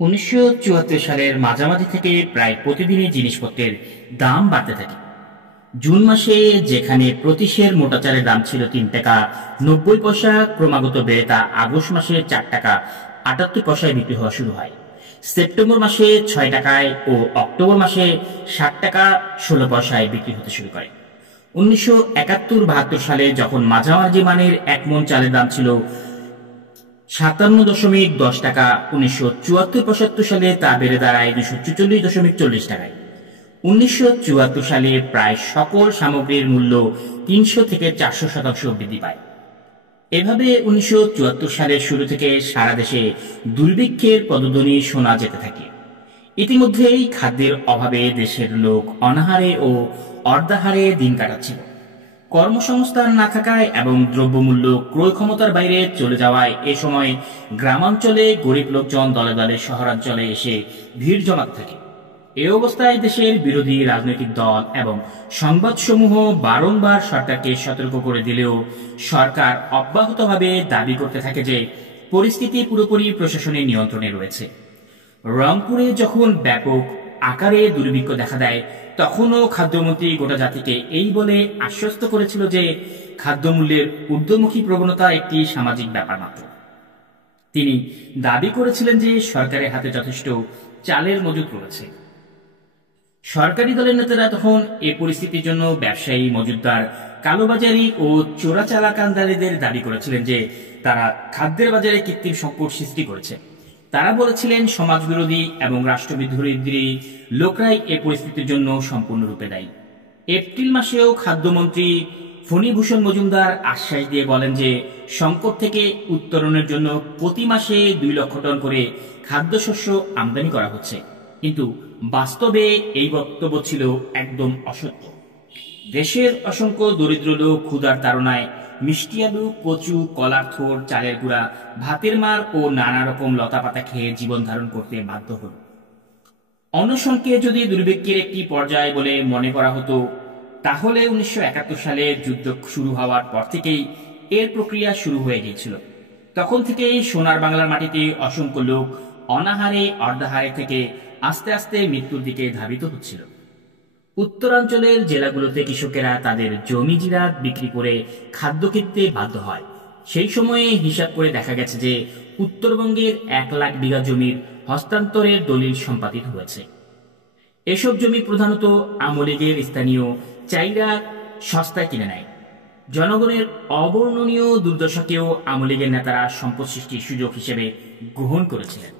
1974 সালের মাঝামাঝি থেকে প্রায় প্রতিদিনই জিনিসপত্রের দাম বাড়তে থাকে। জুন মাসে যেখানে প্রতি সের মোটা চালের দাম ছিল 3 টাকা 90 পয়সা, ক্রমাগত বেড়ে তা আগস্ট মাসে 4 টাকা 78 পয়সায় বিক্রি হওয়া শুরু হয়। সেপ্টেম্বর মাসে 6 টাকায় ও অক্টোবর মাসে 60 টাকা 16 পয়সায় বিক্রি হতে শুরু করে। 1971-72 সালে যখন মাঝামাঝি মানের 1 মণ চালের দাম ছিল 57.10 টাকা, 1974-75 সালে তা বেড়ে দাঁড়ায় 244.40 টাকায়। 1974 সালে প্রায় সকল সামগ্রীর মূল্য 300 থেকে 400% বৃদ্ধি পায়। এভাবে 1974 সালের শুরু থেকে সারা দেশে দুর্ভিক্ষের পদধ্বনি শোনা যেতে থাকে। ইতিমধ্যেই খাদ্যের অভাবে দেশের লোক অনাহারে ও অর্ধাহারে দিন কাটাচ্ছিল। কর্মসংস্থান না থাকায় এবং দ্রব্যমূল্য ক্রয় ক্ষমতার বাইরে চলে যাওয়ায় এ সময় গ্রামাঞ্চলে গরিব লোকজন দলে দলে শহরাঞ্চলে এসে ভিড় জমাতে থাকে। এ অবস্থায় দেশের বিরোধী রাজনৈতিক দল এবং সংবাদসমূহ বারংবার সরকারকে সতর্ক করে দিলেও সরকার অব্যাহতভাবে দাবি করতে থাকে যে পরিস্থিতি পুরোপুরি প্রশাসনের নিয়ন্ত্রণে রয়েছে। রংপুরে যখন ব্যাপক আকারে দুর্ভিক্ষ দেখা দেয়, তখনও খাদ্যমন্ত্রী গোটা জাতিকে এই বলে আশ্বস্ত করেছিল যে খাদ্যমূল্যের ঊর্ধ্বমুখী প্রবণতা একটি সামাজিক ব্যাপার মাত্র। তিনি দাবি করেছিলেন যে সরকারের হাতে যথেষ্ট চালের মজুত রয়েছে। সরকারি দলের নেতারা তখন এ পরিস্থিতির জন্য ব্যবসায়ী, মজুতদার, কালোবাজারি ও চোরাচালানকারীদের দাবি করেছিলেন যে তারা খাদ্যের বাজারে কৃত্রিম সংকট সৃষ্টি করেছে। তারা বলেছিলেন সমাজবিরোধী এবং রাষ্ট্রবিরোধী লোকরাই এ পরিস্থিতির জন্য সম্পূর্ণরূপে দায়ী। এপ্রিল মাসেও খাদ্যমন্ত্রী ফণীভূষণ মজুমদার আশ্বাস দিয়ে বলেন যে সংকট থেকে উত্তরণের জন্য প্রতি মাসে 2 লক্ষ টন করে খাদ্যশস্য আমদানি করা হচ্ছে। কিন্তু বাস্তবে এই বক্তব্য ছিল একদম অসত্য। দেশের অসংখ্য দরিদ্র লোক ক্ষুধার তাড়নায় মিষ্টি আলু, কচু, কলার থোড়, চালের গুঁড়া, ভাতের মার ও নানা রকম লতাপাতা খেয়ে জীবন ধারণ করতে বাধ্য হল। অনশনকে যদি দুর্ভিক্ষের একটি পর্যায় বলে মনে করা হতো, তাহলে 1971 সালে যুদ্ধ শুরু হওয়ার পর থেকেই এর প্রক্রিয়া শুরু হয়ে গিয়েছিল। তখন থেকেই সোনার বাংলার মাটিতে অসংখ্য লোক অনাহারে অর্ধাহারে থেকে আস্তে আস্তে মৃত্যুর দিকে ধাবিত হচ্ছিল। উত্তরাঞ্চলের জেলাগুলোতে কৃষকেরা তাদের জমি জিরাত বিক্রি করে খাদ্য কিনতে বাধ্য হয়। সেই সময়ে হিসাব করে দেখা গেছে যে উত্তরবঙ্গের 1 লাখ বিঘা জমির হস্তান্তরের দলিল সম্পাদিত হয়েছে। এসব জমি প্রধানত আওয়ামী লীগের স্থানীয় চাইরা সস্তায় কিনে নেয়। জনগণের অবর্ণনীয় দুর্দশাকেও আওয়ামী লীগের নেতারা সম্পদ সৃষ্টির সুযোগ হিসেবে গ্রহণ করেছিলেন।